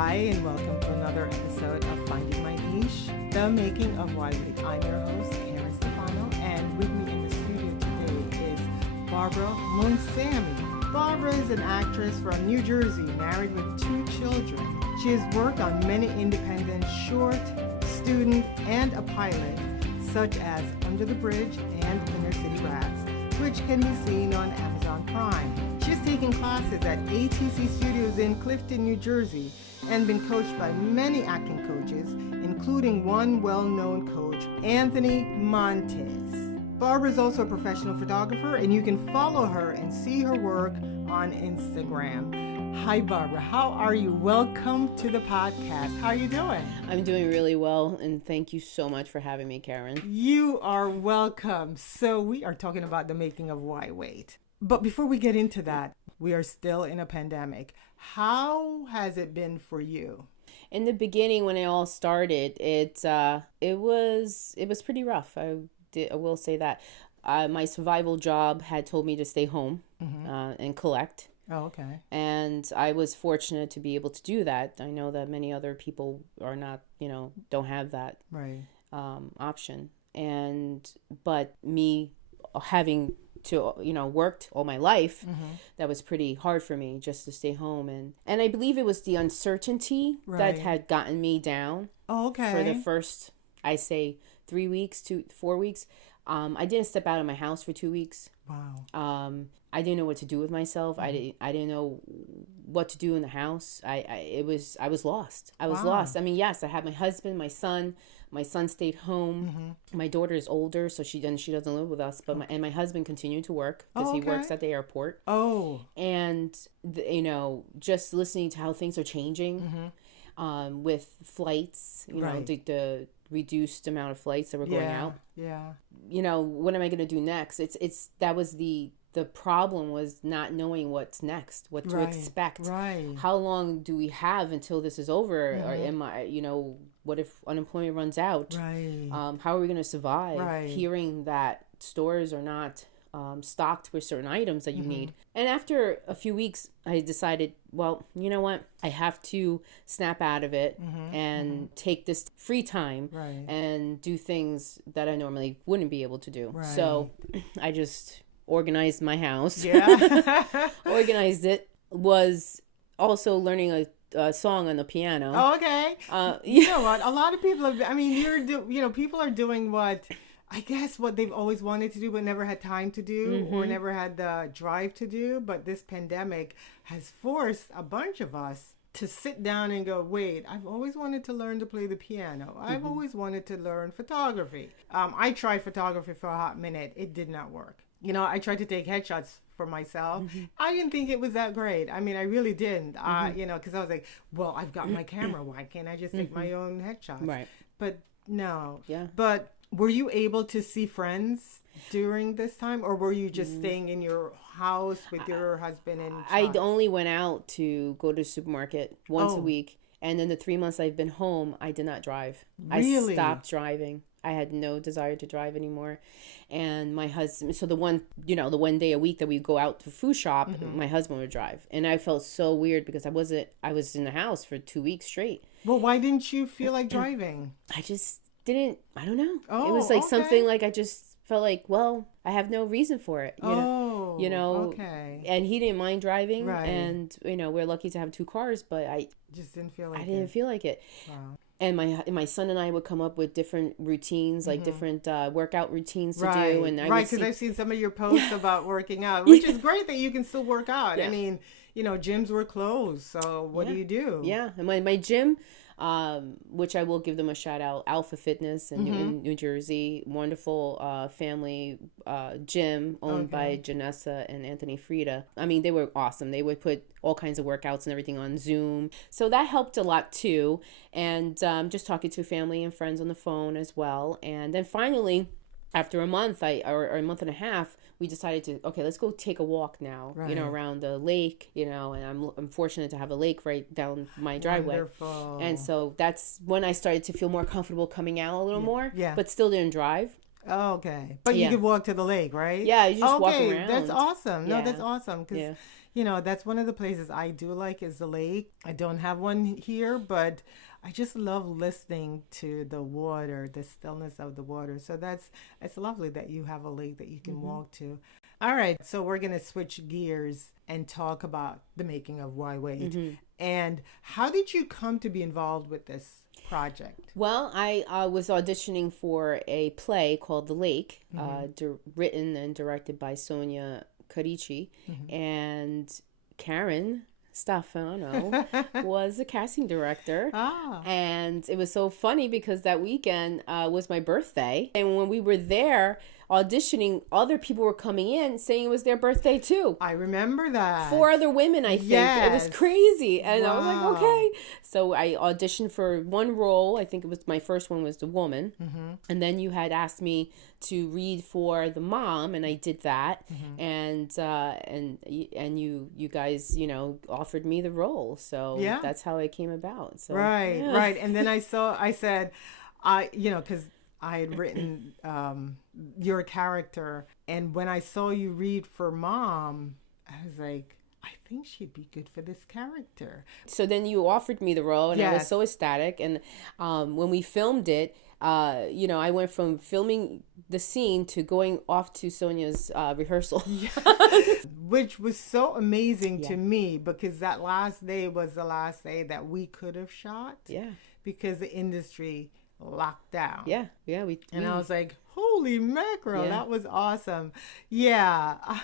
Hi, and welcome to another episode of Finding My Niche, the making of Why Wait. I'm your host, Karen Stefano, and with me in the studio today is Barbara Moonsammy. Barbara is an actress from New Jersey, married with 2 children. She has worked on many independent short, student, and a pilot, such as Under the Bridge and Inner City Rats, which can be seen on Amazon Prime. She's taken classes at ATC Studios in Clifton, New Jersey, and been coached by many acting coaches, including one well-known coach, Anthony Montes. Barbara is also a professional photographer, and you can follow her and see her work on Instagram. Hi, Barbara. How are you? Welcome to the podcast. How are you doing? I'm doing really well, and thank you so much for having me, Karen. You are welcome. So we are talking about the making of Why Wait. But before we get into that, we are still in a pandemic. How has it been for you? In the beginning, when it all started, it was pretty rough. I will say that. My survival job had told me to stay home and collect. Oh, okay. And I was fortunate to be able to do that. I know that many other people are not, don't have that option. But me having to, worked all my life, that was pretty hard for me just to stay home. And I believe it was the uncertainty that had gotten me down. Oh, okay. For the first, I say 3 weeks to 4 weeks. I didn't step out of my house for 2 weeks. Wow. I didn't know what to do with myself. I didn't know what to do in the house. I was lost. I was lost. I mean, yes, I had my husband, my son. My son stayed home. My daughter is older, so she doesn't live with us. But my husband continued to work because he works at the airport. Oh. And just listening to how things are changing, with flights. The reduced amount of flights that were going out. Yeah. What am I going to do next? That was the problem, was not knowing what's next, what to expect. Right. How long do we have until this is over? Or am I, what if unemployment runs out? Right. How are we going to survive? Right. Hearing that stores are not stocked with certain items that you need. And after a few weeks, I decided, well, you know what? I have to snap out of it and take this free time and do things that I normally wouldn't be able to do. Right. So I just organized my house. Yeah. Organized it. Was also learning a song on the piano. Oh, okay. You know what? A lot of people people are doing what they've always wanted to do but never had time to do or never had the drive to do. But this pandemic has forced a bunch of us to sit down and go, wait, I've always wanted to learn to play the piano. I've always wanted to learn photography. I tried photography for a hot minute. It did not work. I tried to take headshots for myself. I didn't think it was that great. I mean, I really didn't, because I was like, well, I've got my camera. Why can't I just take my own headshots? Right. But no. Yeah. But were you able to see friends during this time, or were you just staying in your house with your husband and child? I only went out to go to the supermarket once a week. And in the 3 months I've been home, I did not drive. Really? I stopped driving. I had no desire to drive anymore. And my husband, so the one day a week that we go out to food shop, my husband would drive. And I felt so weird because I was in the house for 2 weeks straight. Well, why didn't you feel like driving? I just didn't, I don't know. Oh, it was like something like I just felt like, well, I have no reason for it. Okay. And he didn't mind driving. Right. And, we're lucky to have 2 cars, but I just didn't feel like I didn't feel like it. Wow. And my son and I would come up with different routines, like different workout routines to do. And because I've seen some of your posts about working out, which is great that you can still work out. Yeah. I mean, gyms were closed, so what do you do? Yeah, and my gym, which I will give them a shout out, Alpha Fitness in New Jersey, wonderful family gym owned by Janessa and Anthony Frida. I mean, they were awesome. They would put all kinds of workouts and everything on Zoom. So that helped a lot too. And just talking to family and friends on the phone as well. And then finally, after a month or a month and a half, we decided to, let's go take a walk now, around the lake, and I'm fortunate to have a lake right down my driveway. Wonderful. And so that's when I started to feel more comfortable coming out a little more, but still didn't drive. Oh, okay. But you could walk to the lake, right? Yeah, you just walk around. That's awesome. No, that's awesome. Because, That's one of the places I do like is the lake. I don't have one here, but I just love listening to the water, the stillness of the water. So it's lovely that you have a lake that you can walk to. All right, so we're going to switch gears and talk about the making of Why Wait. And how did you come to be involved with this project? Well, I was auditioning for a play called The Lake, written and directed by Sonia Carici, and Karen Stefano was a casting director. And it was so funny because that weekend was my birthday. And when we were there auditioning, other people were coming in saying it was their birthday too. I remember that. 4 other women, I think. Yes. It was crazy. And I was like, okay. So I auditioned for one role. I think it was my first one was the woman. And then you had asked me to read for the mom, and I did that. And you guys, offered me the role. So that's how it came about. So right. And then I said, because I had written your character, and when I saw you read for mom, I was like, I think she'd be good for this character. So then you offered me the role, and I was so ecstatic. And when we filmed it, I went from filming the scene to going off to Sonia's rehearsal. Which was so amazing to me, because that last day was the last day that we could have shot. Because the industry locked down. I was like, holy mackerel, that was awesome. I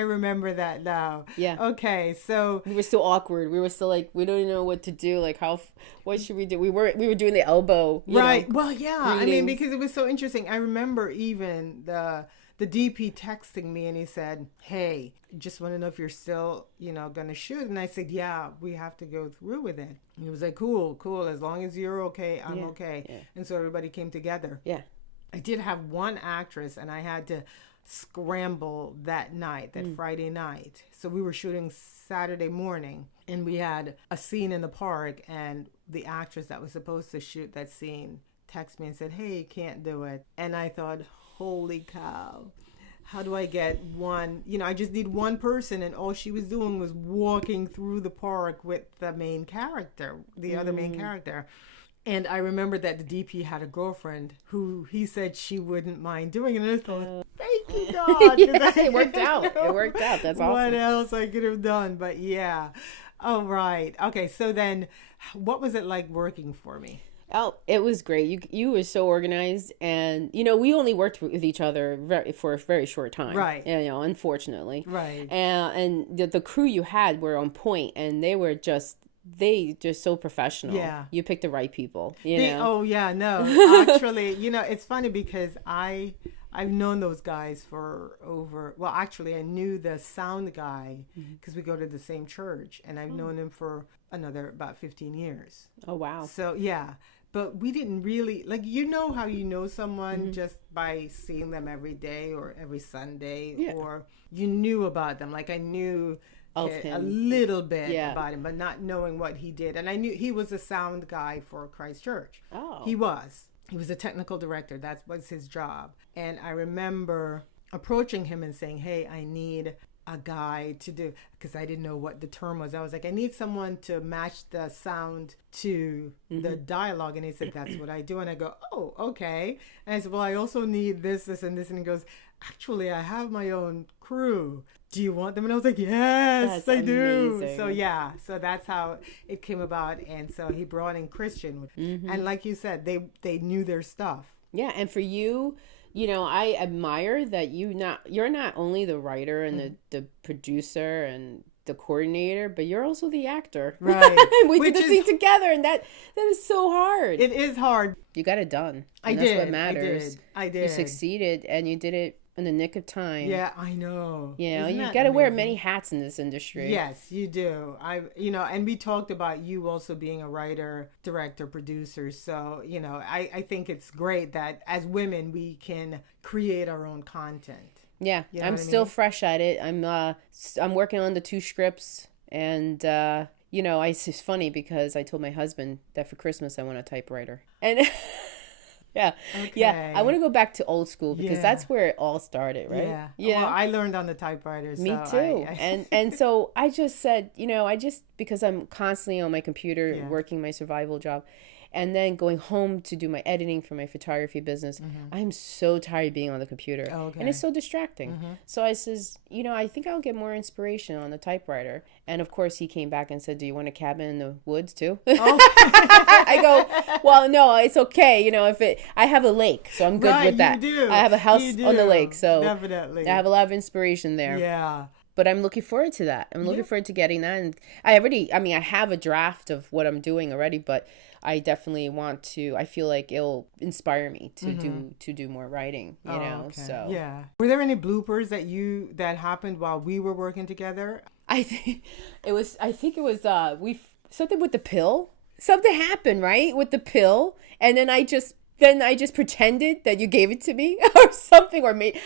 remember that now. Okay, so we were still awkward. We were still like, we don't even know what to do. Like, what should we do? We were doing the elbow, right? Well, readings. I mean, because it was so interesting. I remember even the DP texting me, and he said, hey, just want to know if you're still, going to shoot. And I said, yeah, we have to go through with it. And he was like, cool. As long as you're okay, I'm okay. And so everybody came together. I did have one actress, and I had to scramble that night, that Friday night. So we were shooting Saturday morning, and we had a scene in the park, and the actress that was supposed to shoot that scene texted me and said, hey, can't do it. And I thought, holy cow, how do I get one? I just need one person, and all she was doing was walking through the park with the main character, the other main character. And I remember that the DP had a girlfriend who he said she wouldn't mind doing it. And I thought, thank you, God. It worked out. It worked out. That's awesome. What else I could have done? But Oh, right. Okay, so then what was it like working for me? Oh, it was great. You were so organized, and we only worked with each other for a very short time, right? Unfortunately, right. And the crew you had were on point, and they were just so professional. You picked the right people. Oh yeah, no, actually, it's funny because I've known those guys for actually I knew the sound guy because we go to the same church, and I've known him for about 15 years. Oh wow. So but we didn't really, how you know someone just by seeing them every day or every Sunday, or you knew about them. Like I knew of him a little bit about him, but not knowing what he did. And I knew he was a sound guy for Christ Church. Oh. He was a technical director. That was his job. And I remember approaching him and saying, hey, I need a guy to do, because I didn't know what the term was. I was like, I need someone to match the sound to the dialogue. And he said, that's what I do. And I go, oh, okay. And I said, well, I also need this and this. And he goes, actually, I have my own crew. Do you want them? And I was like, yes, I do. So so that's how it came about. And so he brought in Christian. And like you said, they knew their stuff. Yeah. And for you, I admire that you're not only the writer and the producer and the coordinator, but you're also the actor. Right. We did the scene together, and that is so hard. It is hard. You got it done. I did. That's what matters. I did. You succeeded, and you did it in the nick of time. Yeah, I know. You got to wear many hats in this industry. Yes, you do. And we talked about you also being a writer, director, producer. So, I think it's great that as women, we can create our own content. Yeah, I'm still fresh at it. I'm working on the 2 scripts, and it's just funny because I told my husband that for Christmas I want a typewriter, and Yeah. Okay. Yeah. I want to go back to old school because Yeah. that's where it all started, right? Yeah. Yeah. Well, I learned on the typewriter. Me So too. And so I just said, because I'm constantly on my computer Yeah. working my survival job and then going home to do my editing for my photography business, I'm so tired of being on the computer. Okay. And it's so distracting. So I says, I think I'll get more inspiration on the typewriter. And of course he came back and said, do you want a cabin in the woods too? Oh. I go, well, no, it's okay. I have a lake, so I'm good Right, with that. you do. I have a house You on the do. lake, so Definitely. I have a lot of inspiration there. Yeah. But I'm looking forward to that. I'm looking forward to getting that. And I have a draft of what I'm doing already, but I definitely want to, I feel like it'll inspire me to do more writing, Okay. so. Yeah. Were there any bloopers that happened while we were working together? I think it was something with the pill. Something happened, right? With the pill. And then I just pretended that you gave it to me or something, or me.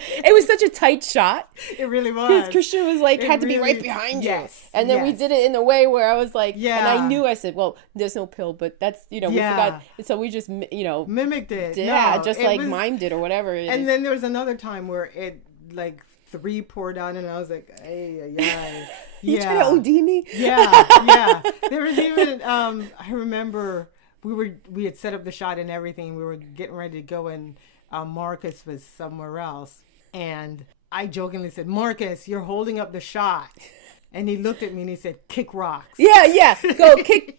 It was such a tight shot. It really was. Because Christian was like, had to be really- right behind yes, you. And then we did it in a way where I was like, Yeah. and I knew, I said, well, there's no pill, but that's, we forgot. So we just, Mimicked it. yeah, No, just it like was- mimed it or whatever. And then there was another time where it like 3 poured on and I was like, hey, yeah. You trying to OD me? Yeah. There was even, I remember we had set up the shot and everything. We were getting ready to go and Marcus was somewhere else. And I jokingly said, Marcus, you're holding up the shot. And he looked at me and he said, kick rocks. Yeah.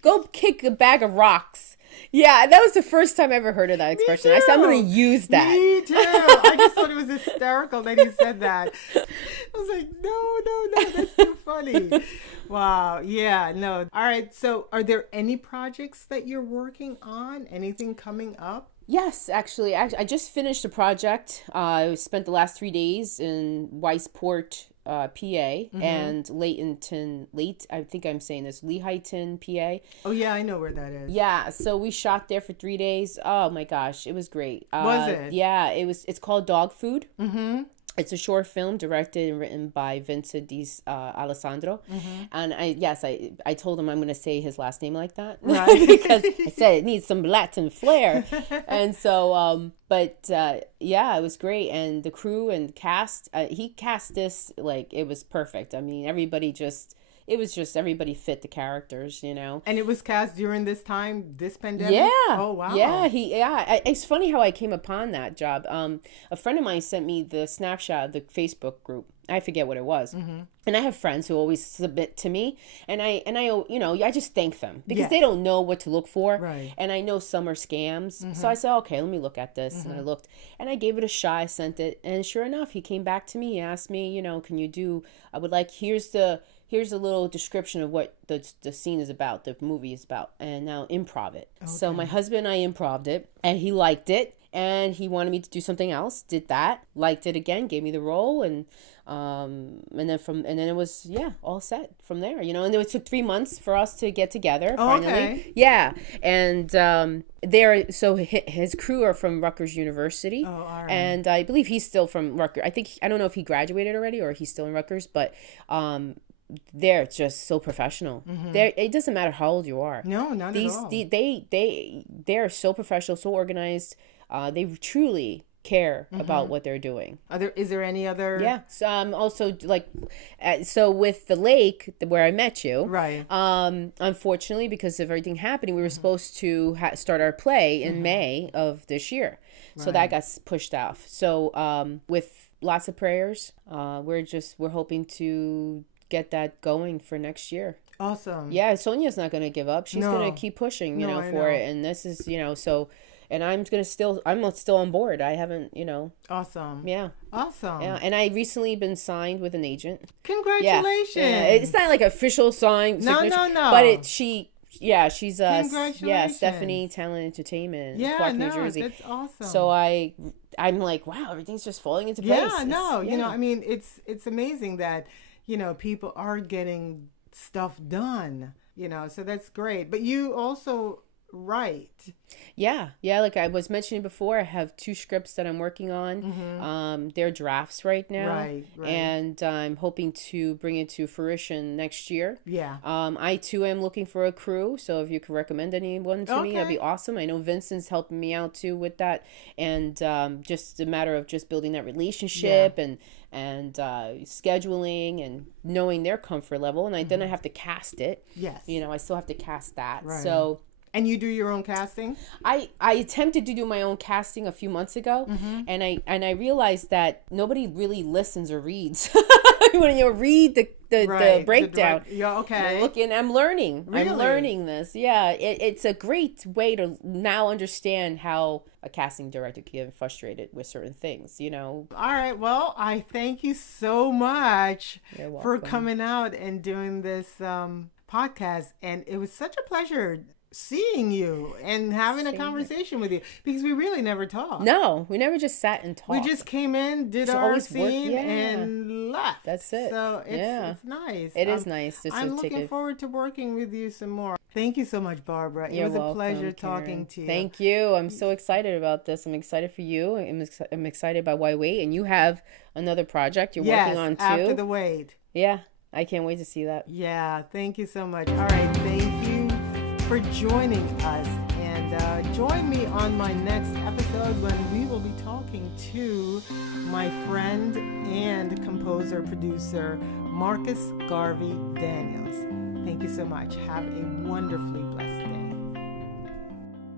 Go kick a bag of rocks. Yeah, that was the first time I ever heard of that expression. I said, I'm going to use that. Me too. I just thought it was hysterical that he said that. I was like, no, that's too funny. Wow. Yeah, no. All right. So are there any projects that you're working on? Anything coming up? Yes, actually, I just finished a project. I spent the last 3 days in Weisport, PA, and I think I'm saying this, Lehighton, PA. Oh, yeah, I know where that is. Yeah, so we shot there for 3 days. Oh my gosh, it was great. Was it? Yeah, it's called Dog Food. Mm-hmm. It's a short film directed and written by Vincent Di Alessandro. And I told him I'm going to say his last name like that. Right. Because I said it needs some Latin flair. And so, yeah, it was great. And the crew and cast, he cast this like it was perfect. I mean, everybody fit the characters, And it was cast during this pandemic? Yeah. Oh, wow. Yeah, it's funny how I came upon that job. A friend of mine sent me the snapshot of the Facebook group. I forget what it was. And I have friends who always submit to me, and I just thank them because they don't know what to look for. Right. And I know some are scams. So I said, okay, let me look at this. And I looked and I gave it a shot. I sent it. And sure enough, he came back to me. He asked me, can you do, here's a little description of what the scene is about, the movie is about, and now improv it. Okay. So my husband and I improv'd it, and he liked it, and he wanted me to do something else, did that, liked it again, gave me the role, and then it was, all set from there, and it took 3 months for us to get together, finally. Okay. Yeah, and so his crew are from Rutgers University. Oh, all right. And I believe he's still from Rutgers. I don't know if he graduated already or he's still in Rutgers, but they're just so professional. It doesn't matter how old you are. No, not at all. They're so professional, so organized. They truly care about what they're doing. Is there any other? Yeah. So also so with the lake where I met you, right? Unfortunately, because of everything happening, we were supposed to start our play in May of this year, so that got pushed off. So with lots of prayers, we're hoping to get that going for next year. Awesome. Yeah, Sonia's not going to give up. She's going to keep pushing, for it. And this is, and I'm still on board. I haven't, Awesome. Yeah. Awesome. Yeah. And I recently been signed with an agent. Congratulations. Yeah. It's not like official sign. No. But she's Congratulations. Stephanie Talent Entertainment in Clark, New Jersey. That's awesome. So I'm like, wow, everything's just falling into place. I mean, it's amazing that, people are getting stuff done, so that's great. But you also Right. Yeah, like I was mentioning before, I have 2 scripts that I'm working on. They're drafts right now, Right. and I'm hoping to bring it to fruition next year. Yeah. I too am looking for a crew, so if you could recommend anyone to me, that'd be awesome. I know Vincent's helping me out too with that, and just a matter of just building that relationship and scheduling and knowing their comfort level, and then I have to cast it. Yes. I still have to cast that. Right. So. And you do your own casting? I attempted to do my own casting a few months ago, and I realized that nobody really listens or reads when you read the breakdown. Okay. Looking, I'm learning. Really? I'm learning this. Yeah, it's a great way to now understand how a casting director can get frustrated with certain things. All right. Well, I thank you so much You're for welcome. coming out and doing this podcast, and it was such a pleasure seeing you and having a conversation with you, because we really never talked. No, we never just sat and talked. We just came in, did our scene, and left. That's it. So it's nice. It is nice. I'm looking forward to working with you some more. Thank you so much, Barbara. You're it was welcome, a pleasure Karen. talking to you. Thank you. I'm so excited about this. I'm excited for you. I'm excited about Why Wait, and you have another project you're working on too. After the Wait. Yeah, I can't wait to see that. Yeah, thank you so much. All right, thank you for joining us, and join me on my next episode when we will be talking to my friend and composer producer Marcus Garvey Daniels. Thank you so much. Have a wonderfully